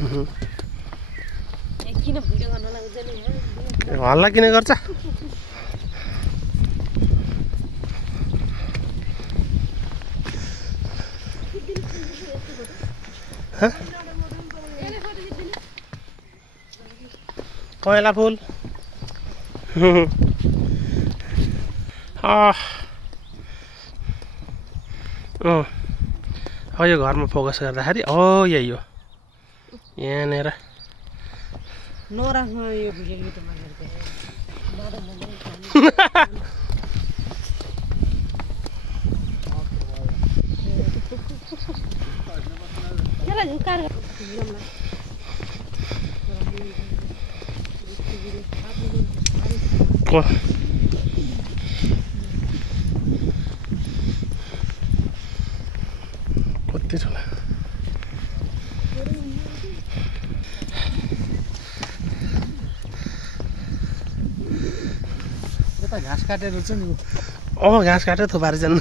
किन भिडियो गर्न लाग्छ नि हल्ला किन गर्छ कमला फुल यो घरमा फोकस गर्दाखेरि यही हो यहाँनिर नराख्नु यो भिडियो कति ठुला घाँस काटेर चाहिँ घाँस काटेर थुपाएर जानु